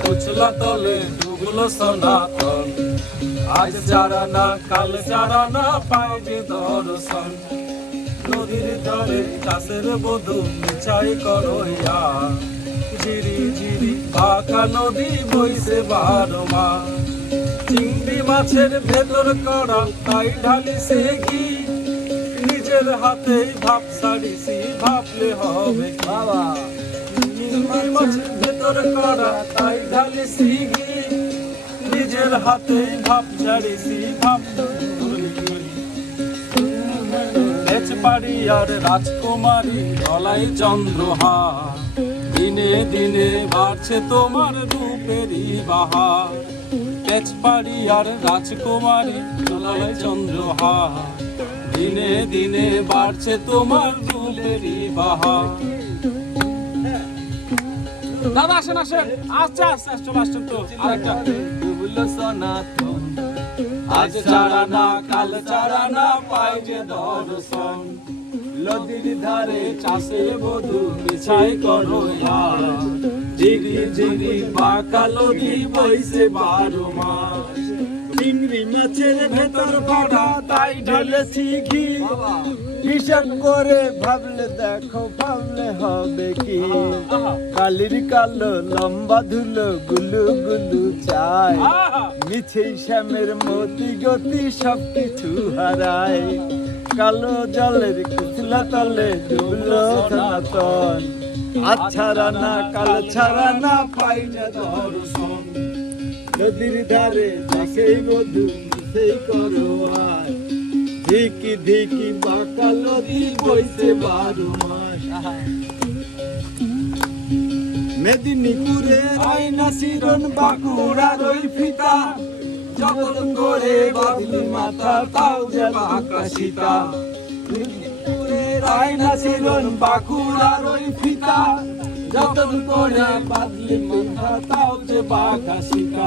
কুচলা তলে ডুবলো সনাতন। আজ যারা না কাল যারা না পায় যে দর্শন, নদীর ধারে চাষের বধূ মিছাই করইয়া, ঝিরি ঝিরি বাঁকা নদী বইছে 12 মাস। চিংড়ি মাছের ভেতর করা তাই ঢালিছে ঘি, নিজের হাতেই ভাব ছাড়িছি ভাবলে হবে বাবা। চিংড়ি মাছের ভেতর করা তাই ঢালিছি ঘি, নিজের হাতেই ভাব ছাড়িছি পাড়ি আর রাজকুমারী গলায় চন্দ্রহার, দিনে দিনে বাড়ছে তোমার রূপেরই বাহার। তেজপাড়ি আর রাজকুমারী গলায় চন্দ্রহার, দিনে দিনে বাড়ছে তোমার রূপেরই বাহার। দাদা আসেন আসেন, আচ্ছা আচ্ছা চলে আসছেন তো। আরেকটা ডুবলো সনাতন, আজ ছাড়া না কাল ছাড়া না পাই যে দর্শন, নদীর ধারে চাষের বধূ মিছাই করইয়া, ঝিরি ঝিরি বাঁকা নদী বইছে 12 মাস। চিংড়ি মাছের ভেতর করা তাই ঢালেছি ঘি, হিসাব করে ভাবলে দেখো ভাবলে হবে কি। কালির কালো লম্বা ধুলো গুলু গুলু চাই, মিছেই শ্যামের মতি গতি সবকিছু হারায়। কালো জলের কুচলা তলে ডুবলো সনাতন, আজ ছাড়া না কাল ছাড়া না পাই যে দর্শন, নদীর ধারে চাষেই বধূ মিছেই করোয়ার, ধিকি ধিকি বাঁকা নদী বইছে 12 মাস। মেদিনীপুরে আয়না শিরন বাঁকুড়ার ওই ফিতা, যতন করে বাঁধলি মাথা তাও যে বাঁকা সীতা। মেদিনীপুরে আয়না শিরন বাঁকুড়ার ওই ফিতা, যতন করে বাঁধলি মাথা তাও যে বাঁকা সীতা।